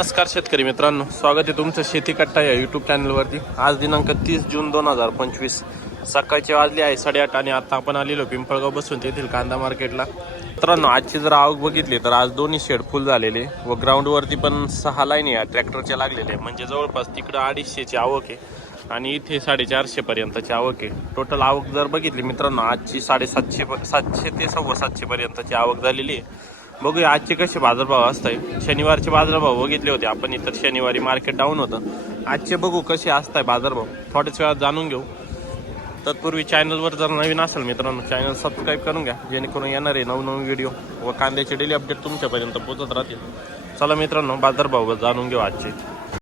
नमस्कार शेतकरी मित्रांनो स्वागत आहे तुमचं शेती कट्टा या यूट्यूब चॅनलवरती आज दिनांक तीस जून दोन हजार पंचवीस. सकाळचे वाजले आहे साडेआठ आणि आता आपण आलेलो पिंपळगाव बसून तेथील कांदा मार्केटला. मित्रांनो आजची जर आवक बघितली तर आज दोन्ही शेड फुल झालेले व ग्राउंडवरती पण सहा लाईन या ट्रॅक्टरच्या लागलेले म्हणजे जवळपास तिकडं अडीचशेची आवक आहे आणि इथे साडेचारशे पर्यंतची आवक आहे. टोटल आवक जर बघितली मित्रांनो आजची साडेसातशे प- सातशे ते सव्वा सातशे पर्यंतची आवक झालेली आहे. बघूया आजचे कसे बाजारभाव असताय? शनिवारचे बाजारभाव बघितले होते आपण इतर शनिवारी मार्केट डाऊन होतं. आजचे बघू कसे असताय बाजारभाव. थोड्याच वेळात जाणून घेऊ. तत्पूर्वी चॅनलवर जर नवीन असेल मित्रांनो चॅनल सबस्क्राईब करून घ्या. जेणेकरून येणारे नवनवीन व्हिडिओ व कांद्याचे डेली अपडेट तुमच्यापर्यंत पोहोचत राहतील. चला मित्रांनो बाजारभाव जाणून घेऊ आजचे.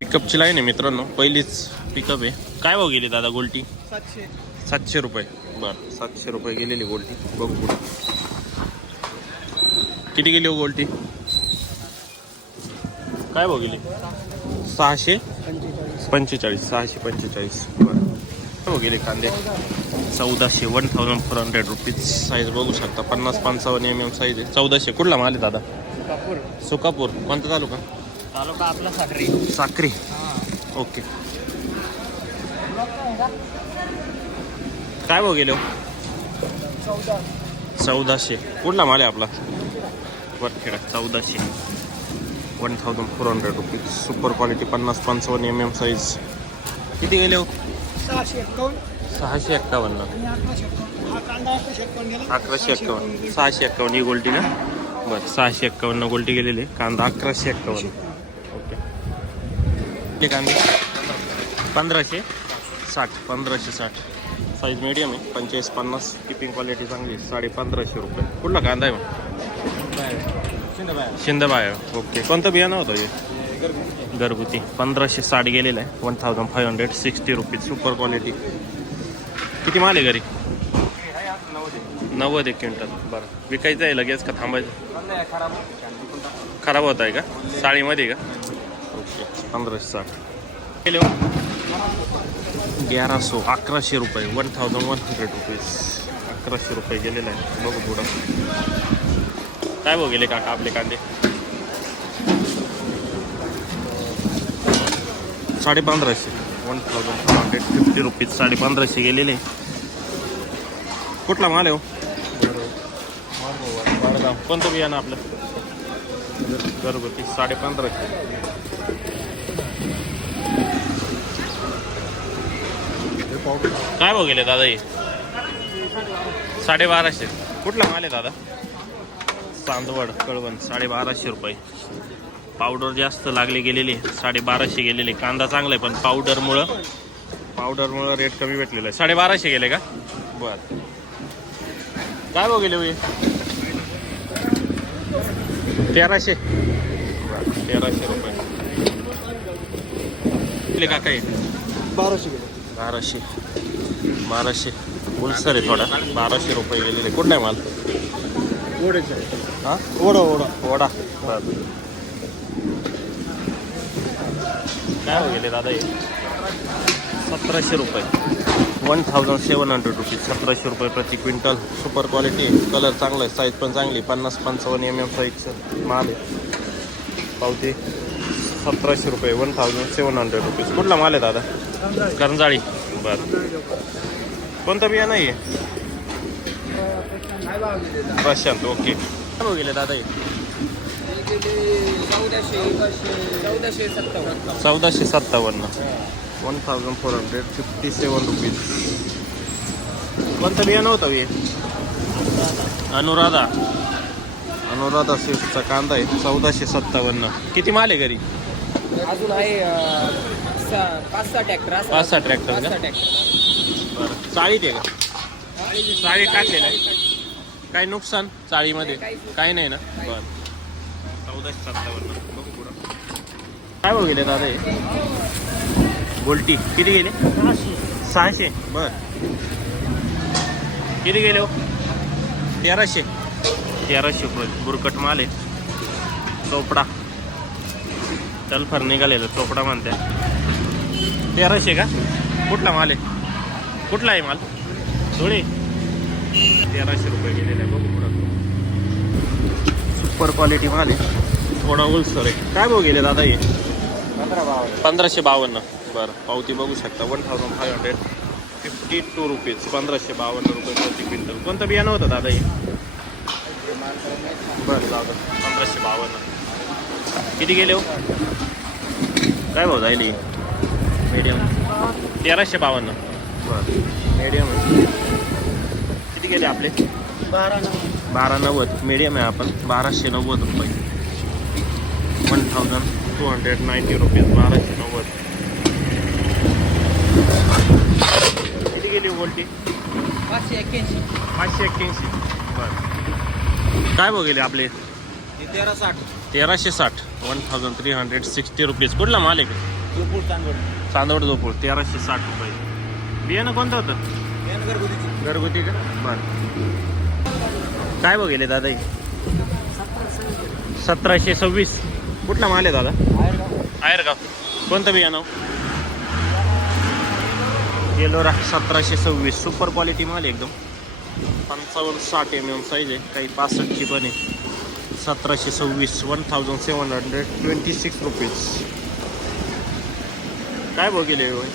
पिकअपची लाईन आहे मित्रांनो पहिलीच पिकअप आहे. काय भाव गेली दादा गोल्टी? सातशे. सातशे रुपये. बरं सातशे रुपये गेलेली गोल्टी. बघू पुढं. किती गेली हो गोल्टी काय भाव गेली? सहाशे? पंचेचाळीस. सहाशे पंचेचाळीस. बरं. गेले कांदे? चौदाशे one thousand four hundred rupees size बघू शकता. पन्नास पंचावन्न एम एम साईज आहे. चौदाशे कुठला माल आहे दादा? कापूर सुकापूर. कोणता तालुका? तालुका आपला साखरी साक्री. ओके. काय भाव गेले हो? चौदा. चौदाशे. कुठला माल आहे आपला? वरखेडा चौदाशे. One thousand four hundred rupees super quality पन्नास पंचावन्न एम एम साईज किती गेले हो? सहाशे एक्कावन्न सहाशे एक्कावन्न अकराशे एक्कावन्न सहाशे एक्कावन्न ही गोल्टी ना? बरं सहाशे एक्कावन्न गोल्टी गेलेली. कांदा अकराशे एक्कावन्न ओके. कांदे. पंधराशे साठ. पंधराशे साठ. साईज मीडियम आहे. पंचेचाळीस पन्नास. किपिंग क्वालिटी चांगली. साडे पंधराशे रुपये. कुठला कांदा आहे मग? शिंदेबाय ओके. कोणतं बियाणं होतं हे? घरगुती. पंधराशे साठ गेलेलं आहे. One thousand five hundred sixty rupees super quality किती माल आहे घरी? नव्वद एक क्विंटल. बरं. विकायचं आहे लगेच का थांबायचं? खराब होत आहे का? साडीमध्ये का? ओके. पंधराशे साठ. केले ग्यारा सो अकराशे रुपये. One thousand one hundred rupees अकराशे रुपये गेलेलं आहे. बघू पुढं. काय भाऊ गेले काका आपले कांदे? साडे पंधराशे one thousand four hundred fifty rupees साडे पंधराशे गेलेले. कुठला माल आहे हो? कोणतं बियाणं आपलं? घरगुती. साडे पंधराशे काय भाव गेले दादा हे? साडे बाराशे कुठला माल आहे दादा? चांदवड कळवण साडे बाराशे रुपये. पावडर जास्त लागले गेलेले साडे बाराशे गेलेले. कांदा चांगला आहे पण पावडरमुळं पावडरमुळं रेट कमी भेटलेला आहे. साडे बाराशे गेले का? बर. काय भाव गेले हो हे तेराशे तेराशे रुपये. गेले का काही? बाराशे गेले. बाराशे. बाराशे. उलसर आहे थोडा. बाराशे रुपये गेलेले. कुठं आहे माल? हा? ओढा ओढा. वडा काय हो गेले दादा हे? सतराशे रुपये. One thousand seven hundred rupees सतराशे रुपये प्रति क्विंटल. सुपर क्वालिटी कलर चांगला आहे. साईज पण चांगली. पन्नास पंचावन्न एम एम साईजचं माल आहे. पावती. सतराशे रुपये. One thousand seven hundred rupees कुठला माल आहे दादा? करंजाळी. बरं. कोणतं बिया नाही आहे प्रशांत. ओके काय भाव गेले दादा हे. चौदाशे सत्तावन्न. चौदाशे सत्तावन्न. One thousand four hundred fifty seven rupees. कोणतं बियाणं होतं हे? अनुराधा. अनुराधा स्विफ्टचा कांदा आहे. चौदाशे सत्तावन्न. किती माल आहे घरी? अजून आहे पाच सहा ट्रॅक्टर पाच सहा ट्रॅक्टर का? बरं. चाळीत आहे का? चाळी टाकलेलं आहे. काही नुकसान चाळीमध्ये? काही नाही ना? बरं. चौदाशे सत्तावन्न. बघू पुढं. काय भाव गेले दादा हे? गोल्टी किती गेले? सहाशे. बर. किती गेले हो? तेराशे. तेराशे रुपये. बुरकट माल आहे. चोपडा. तलफर निघालेलं. चोपडा म्हणते. तेराशे का? कुठला माल आहे? कुठला आहे माल? धुळे. तेराशे रुपये गेलेले आहे बघू पुढं. सुपर क्वालिटी माल आहे. थोडा उलसर आहे. काय भाव गेले दादा हे? पंधराशे बावन्न. बरं पावती बघू शकता. One thousand five hundred fifty two rupees पंधराशे बावन्न रुपये प्रति क्विंटल. कोणतं बियाणं होतं दादा हे? बरं जाऊ दे. पंधराशे बावन्न. किती गेले हो? काय भाऊ जाईल मीडियम तेराशे बावन्न. बरं. मीडियम किती गेले आपले? बारा बारा नव्वद. मीडियम आहे आपण. बाराशे नव्वद रुपये. One thousand two hundred ninety rupees बाराशे नव्वद. किती गेली वोल्टी? पाचशे एक्क्याऐंशी. पाचशे एक्क्याऐंशी. बरं. काय भाव गेले आपले? तेरा साठ. तेराशे साठ. One thousand three hundred sixty rupees कुठला माल आहे? तांदूळ चांदवड. जोपूर. तेराशे साठ रुपये. बियाणं कोणतं होतं? घरगुतीची. घरगुती का? बरं. काय गेले दादा हे? सतराशे सव्वीस. कुठला माल आहे दादा? आहेर का कोणतं बियाणं येलोरा सतराशे सव्वीस. सुपर क्वालिटी माल एकदम. पंचावन्न साठ एम एम साईज आहे. काही पासष्टची पण आहे. सतराशे सव्वीस. One thousand seven hundred twenty six rupees काय होय?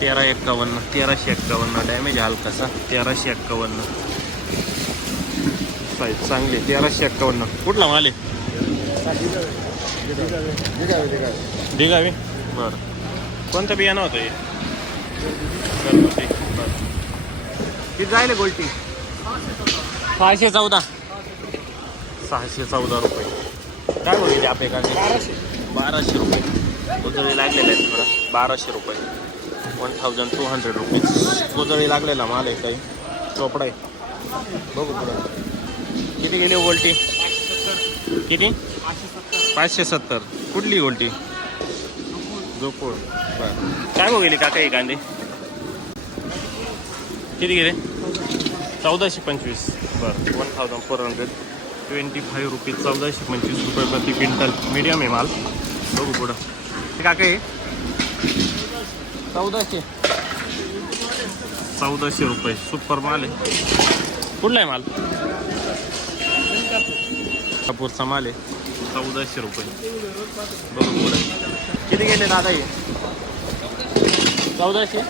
तेरा एक्कावन्न तेराशे एक्कावन्न डॅमेज हलकासा. तेराशे एक्कावन्न साईज चांगली. तेराशे एक्कावन्न कुठला माल आहे? दिघावी बरं. कोणतं बियाणं होतं हे? बरं. किती जाईल गोल्टी? सहाशे चौदा. सहाशे चौदा रुपये. काय बोलले आपले बाराशे. रुपये. उजळी लागलेले आहेत थोडा बाराशे रुपये. One thousand two hundred rupees उजळी लागलेला माल आहे काही. चोपडा आहे. बघू पुढं. किती गेली हो गोल्टी? किती? पाचशे सत्तर. कुठली गोल्टी? जोपूळ बरं. काय बघ गेली काका हे कांदे? किती गेले? चौदाशे पंचवीस. बरं. One thousand four hundred twenty five rupees चौदाशे पंचवीस रुपये प्रति क्विंटल. मीडियम आहे माल. बघू पुढं. काका हे? चौदाशे. चौदाशे रुपये. सुपर माल आहे. कुठला आहे माल? कापूरचा माल आहे. चौदाशे रुपये. बघू पुढे किती गेले दादा हे? चौदाशे?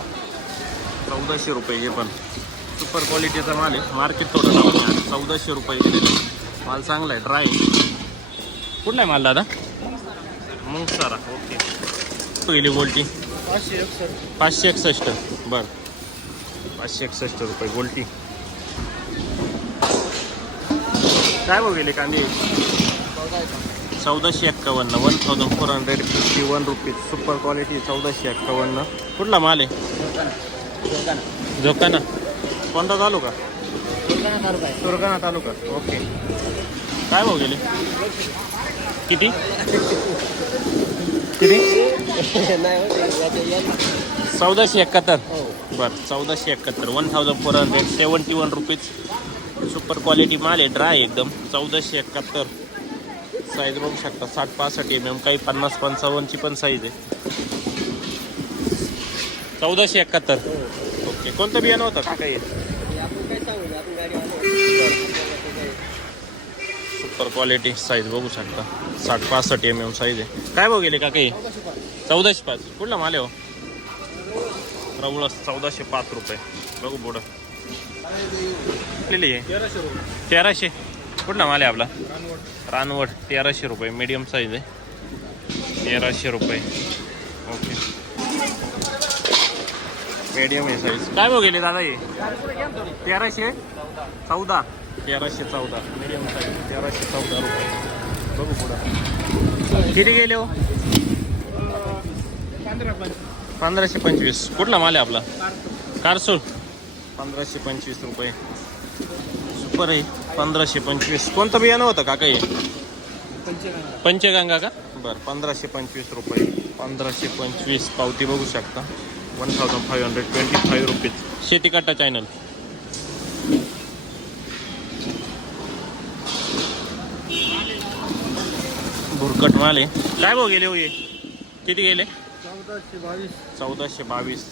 चौदाशे रुपये हे पण. सुपर क्वालिटीचा माल आहे. मार्केट थोडं आहे. चौदाशे रुपये गेलेले माल चांगला आहे. ड्राय कुठला आहे माल दादा? मग सारा ओके गेली गोल्टी पाचशे एकसष्ट. पाचशे एकसष्ट. बरं. पाचशे एकसष्ट रुपये गोल्टी. काय भाव गेले कांदे? चौदाशे एक्कावन्न. One thousand four hundred fifty one rupees super quality चौदाशे एक्कावन्न. कुठला माल आहे? झोकाना कोणता तालुका? सुरगाणा तालुका. ओके काय भाव गेले? किती? किती? चौदाशे एकाहत्तर. बरं चौदाशे एकाहत्तर. One thousand four hundred seventy one rupees super quality माल आहे ड्राय एकदम. चौदाशे एकाहत्तर. साईज बघू शकता साठ पासष्ट एम एम काही पन्नास पंचावन्नची पण साईज आहे. चौदाशे एकाहत्तर. ओके कोणतं बियाणं होतं? काय काही हे आपण काय सांगू आपण गाडी सुपर क्वालिटी साईज बघू शकता. साठ पासष्ट एम एम साईज आहे. काय भाव गेले का काही चौदाशे पाच. कुठला माल आहे हो? रवळ चौदाशे पाच रुपये. बघू बोड कुठलेली आहे? तेराशे. रुपये तेराशे कुठला माल आहे आपला? रानवड तेराशे रुपये. मीडियम साईज आहे. तेराशे रुपये. ओके मीडियम आहे साईज काय भाऊ गेले दादा हे? तेराशे? चौदा. तेराशे चौदा. मीडियम साईज तेराशे चौदा रुपये. बघू पुढं. किती गेले हो? पंधराशे पंचवीस. कुठला माल आहे आपला? कारसूल पंधराशे पंचवीस रुपये. सुपर आहे. पंधराशे पंचवीस. कोणतं बियाणं होतं काका हे? पंचगंगा पंचगंगा का? बरं पंधराशे पंचवीस रुपये. पंधराशे पंचवीस. पावती बघू शकता. One thousand five hundred twenty five rupees शेती काटा चॅनल भुरकट माल आहे. काय भाऊ गेले हो हे? किती गेले? चौदाशे बावीस. चौदाशे बावीस.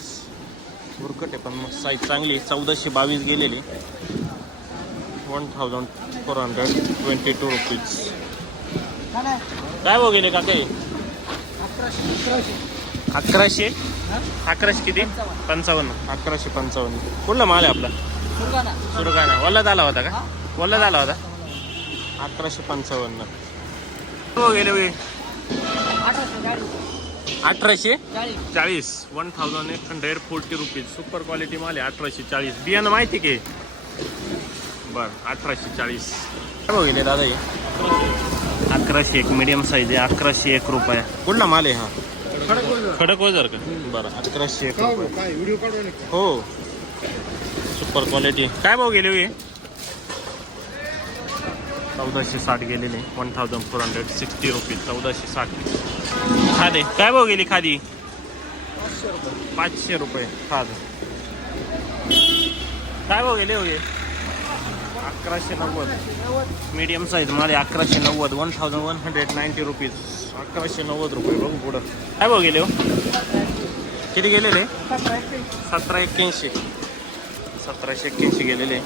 भुरकट आहे पण मग साईज चांगली. चौदाशे बावीस गेलेली. One thousand four hundred twenty two rupees काय भाऊ गेले का काही अकराशे अकराशे. किती? पंचावन्न. अकराशे पंचावन्न. कुठला माल आहे आपला? सुरगाणा. वल्ला झाला होता का? वल्ला झाला होता? अकराशे पंचावन्न. गेले होय अठराशे चाळीस. One thousand eight hundred forty rupees super quality माल आहे अठराशे चाळीस. बियाणं माहिती की? बर अठराशे चाळीस. काय गेले दादा हे? अकराशे एक मिडियम साईज आहे अकराशे एक रुपया. कुठला माल आहे हा? खडक वजर का? बरं अकराशे एक रुपये. हो. सुपर क्वालिटी काय भाव गेले होय चौदाशे साठ गेलेले. One thousand four hundred sixty rupees चौदाशे साठ. खादे. काय भाव गेली खादी? पाचशे रुपये. खाद. काय भाव गेले होते अकराशे नव्वद. मीडियम साईजमध्ये अकराशे नव्वद. One thousand one hundred ninety rupees अकराशे नव्वद रुपये. बघू पुढं. काय भाव गेले हो? किती गेलेले? सतरा एक्क्याऐंशी. सतराशे एक्क्याऐंशी गेलेले.